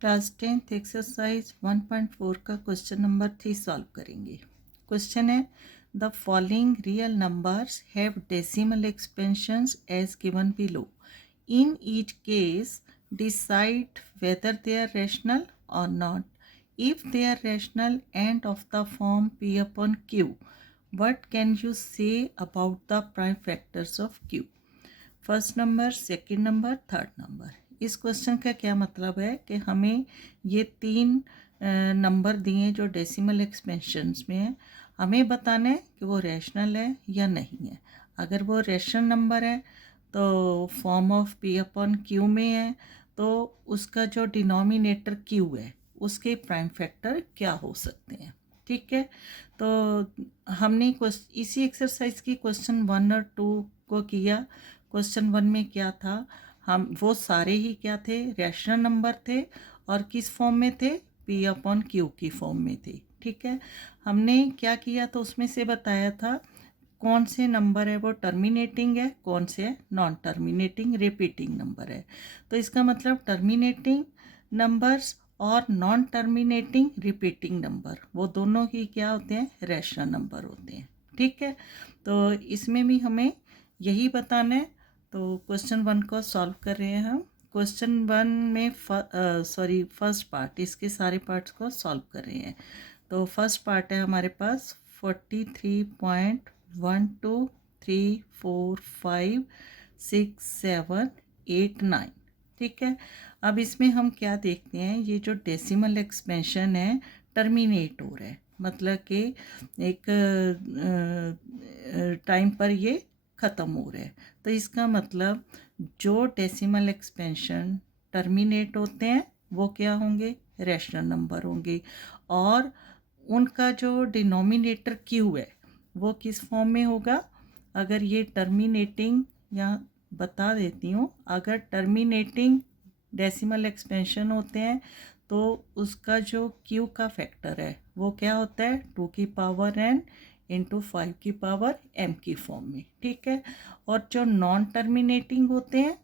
Class 10th exercise 1.4 का question number 3 solve करेंगे। Question है the following real numbers have decimal expansions as given below. In each case decide whether they are rational और not. If they are rational and of the form p upon q, what can you say about the prime factors of q? First number, second number, third number. इस question का क्या मतलब है कि हमें ये तीन नंबर दिए जो डेसिमल एक्सपेंशंस में है, हमें बताना है कि वो रैशनल है या नहीं है। अगर वो रैशनल नंबर है तो form of p upon q में है, तो उसका जो डिनोमिनेटर q है उसके प्राइम फैक्टर क्या हो सकते हैं। ठीक है, तो हमने इसी एक्सरसाइज की क्वेश्चन 1 और 2 को किया। क्वेश्चन 1 में क्या था, हम वो सारे ही क्या थे, रैशनल नंबर थे और किस फॉर्म में थे, p अपॉन q की फॉर्म में थे। ठीक है, हमने क्या किया तो उसमें से बताया था कौन से नंबर है वो टर्मिनेटिंग है, कौन से है नॉन टर्मिनेटिंग रिपीटिंग नंबर है। तो इसका मतलब टर्मिनेटिंग नंबर्स और नॉन टर्मिनेटिंग रिपीटिंग नंबर वो दोनों ही क्या होते हैं, रैशनल नंबर होते हैं। ठीक है, तो इसमें भी हमें यही बताना है। तो क्वेश्चन 1 को सॉल्व कर रहे हैं हम। क्वेश्चन 1 में फर्स्ट पार्ट, इसके सारे पार्ट्स को सॉल्व कर रहे हैं। तो फर्स्ट पार्ट है हमारे पास 43.123456789। ठीक है, अब इसमें हम क्या देखते हैं, ये जो डेसिमल एक्सपेंशन है टर्मिनेट हो रहा है, मतलब कि एक टाइम पर ये ख़त्म हो रहा है। तो इसका मतलब जो डेसिमल एक्सपेंशन टर्मिनेट होते हैं वो क्या होंगे, रैशनल नंबर होंगे, और उनका जो डिनोमिनेटर क्यू है वो किस फॉर्म में होगा। अगर ये टर्मिनेटिंग, या बता देती हूँ, अगर टर्मिनेटिंग डेसिमल एक्सपेंशन होते हैं तो उसका जो क्यू का फैक्टर है वो क्या होता है, 2 की पावर n इंटू 5 की पावर m की फॉर्म में। ठीक है, और जो नॉन टर्मिनेटिंग होते हैं,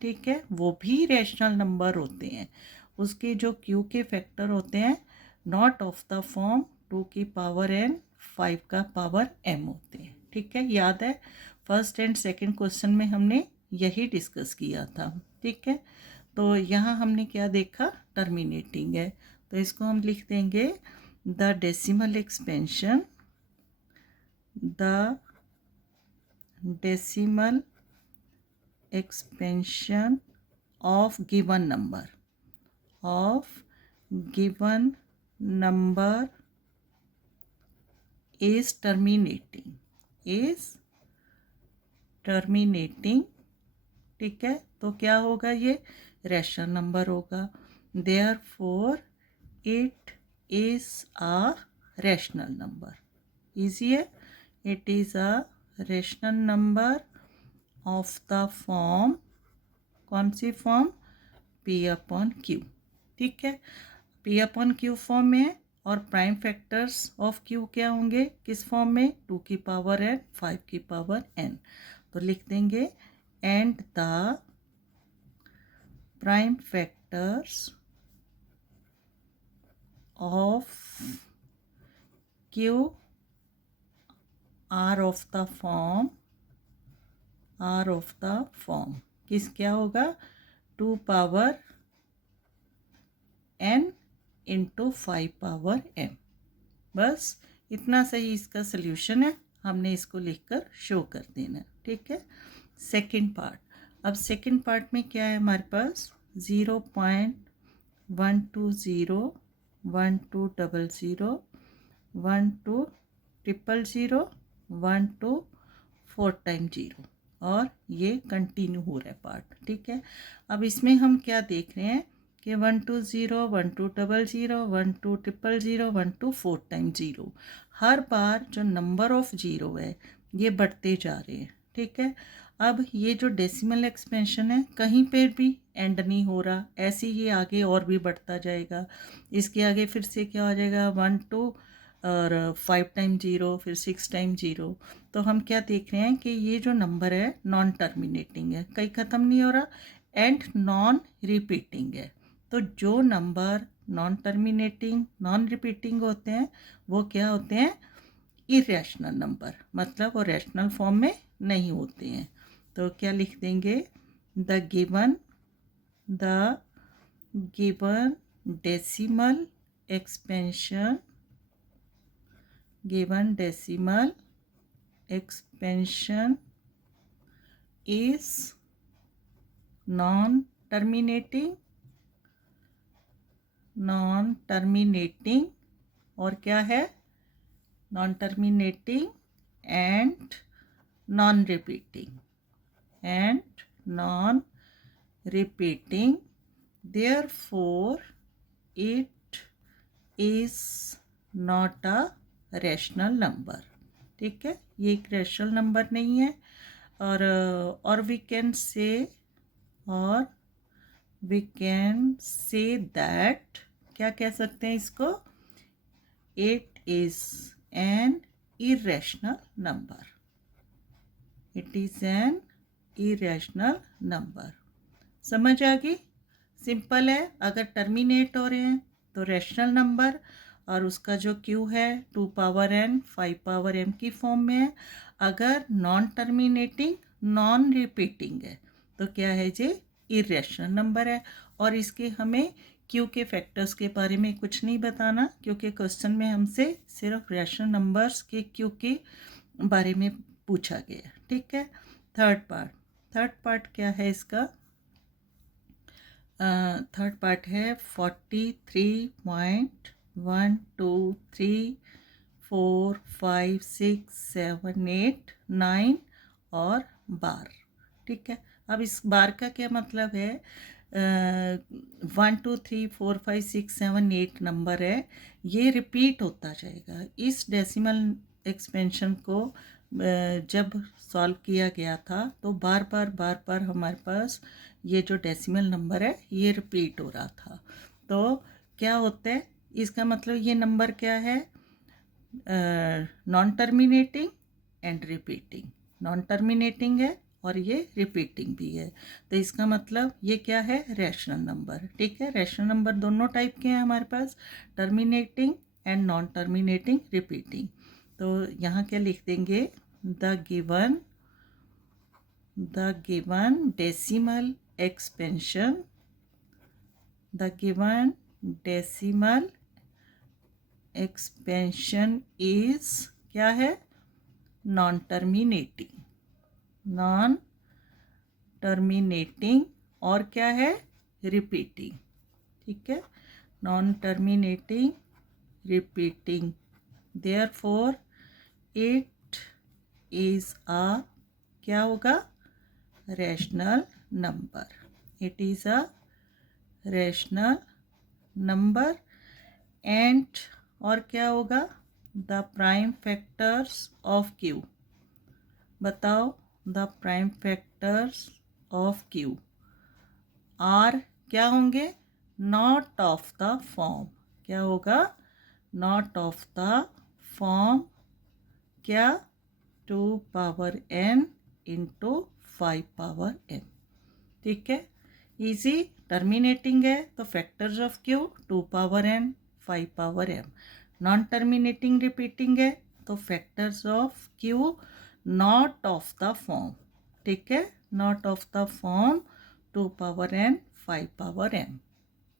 ठीक है, वो भी रैशनल नंबर होते हैं, उसके जो क्यू के फैक्टर होते हैं नॉट ऑफ द फॉर्म 2 की पावर n 5 का पावर m होते हैं। ठीक है, याद है फर्स्ट एंड सेकंड क्वेश्चन में हमने यही डिस्कस किया था। ठीक है, तो यहाँ हमने क्या देखा, टर्मिनेटिंग है, तो इसको हम लिख देंगे the decimal expansion, the decimal expansion of given number is terminating। ठीक है, तो क्या होगा, ये रैशनल नंबर होगा, therefore it is a rational number। Easy है, it is a rational number of the form, कौन सी फॉर्म, p अपॉन q। ठीक है, p अपॉन q फॉर्म में है और प्राइम फैक्टर्स ऑफ q क्या होंगे, किस फॉर्म में, 2 की पावर n 5 की पावर n। तो लिख देंगे and the prime factors of q are of the form किस क्या होगा, 2 power n into 5 power m। बस इतना सही इसका सल्यूशन है, हमने इसको लिखकर शो कर देना। ठीक है, सेकंड पार्ट। अब सेकंड पार्ट में क्या है हमारे पास, 0.120 1200 1200 4 टाइम 0, और ये कंटिन्यू हो रहा है पार्ट। ठीक है, अब इसमें हम क्या देख रहे हैं कि 120 1200 1200 4 टाइम 0, हर बार जो नंबर ऑफ ज़ीरो है ये बढ़ते जा रहे हैं। ठीक है, अब ये जो डेसिमल एक्सपेंशन है कहीं पे भी एंड नहीं हो रहा, ऐसे ही आगे और भी बढ़ता जाएगा। इसके आगे फिर से क्या हो जाएगा, 1 2 और 5 टाइम 0, फिर 6 टाइम 0। तो हम क्या देख रहे हैं कि ये जो नंबर है नॉन टर्मिनेटिंग है, कहीं ख़त्म नहीं हो रहा, एंड नॉन रिपीटिंग है। तो जो number non terminating non repeating होते हैं वो क्या होते हैं, इरेशनल नंबर, मतलब वो रैशनल फॉर्म में नहीं होते हैं। तो क्या लिख देंगे, the given decimal expansion is non terminating और क्या है, non terminating and non repeating therefore it is not a rational number. ठीक है, ये एक रैशनल नंबर नहीं है। और वी कैन से दैट, क्या कह सकते हैं इसको, it is an irrational number, समझ आ गई? सिंपल है। अगर टर्मिनेट हो रहे हैं तो रैशनल नंबर, और उसका जो क्यू है 2 पावर n 5 पावर m की फॉर्म में है। अगर नॉन टर्मिनेटिंग नॉन रिपीटिंग है तो क्या है जी, इरेशनल नंबर है। और इसके हमें क्यू के फैक्टर्स के बारे में कुछ नहीं बताना, क्योंकि क्वेश्चन में हमसे सिर्फ रैशनल नंबर्स के क्यू के बारे में पूछा गया। ठीक है, थर्ड पार्ट क्या है इसका, थर्ड पार्ट है 43.123456789 और बार। ठीक है, अब इस बार का क्या मतलब है, 1 2 3 4 5 6 7 8 नंबर है, ये रिपीट होता जाएगा। इस डेसिमल एक्सपेंशन को जब सॉल्व किया गया था तो बार बार हमारे पास ये जो डेसिमल नंबर है ये रिपीट हो रहा था। तो क्या होता है, इसका मतलब ये नंबर क्या है, non terminating and repeating, non terminating है और ये रिपीटिंग भी है। तो इसका मतलब ये क्या है, रैशनल नंबर। ठीक है, रैशनल नंबर दोनों टाइप के हैं हमारे पास, terminating and non terminating, repeating. तो यहाँ क्या लिख देंगे, the given decimal expansion is क्या है, नॉन टर्मिनेटिंग और क्या है, रिपीटिंग। ठीक है, non terminating repeating, therefore it is a, क्या होगा, rational number, it is a rational number. And और क्या होगा, the prime factors of q, बताओ, the prime factors of q are क्या होंगे, नॉट ऑफ द फॉर्म, क्या होगा, नॉट ऑफ द फॉर्म, क्या, 2 power n into 5 power m। ठीक है, इजी। टर्मिनेटिंग है तो factors of Q 2 power n 5 power m, non terminating repeating है तो factors of Q not of the form. ठीक है, not of the form 2 power n 5 power m,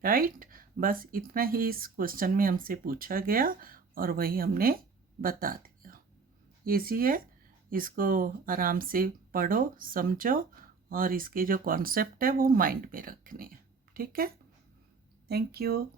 right. बस इतना ही इस क्वेश्चन में हमसे पूछा गया और वही हमने बता दिया। इजी है, इसको आराम से पढ़ो, समझो और इसके जो कॉन्सेप्ट है वो माइंड में रखने हैं। ठीक है, थैंक यू।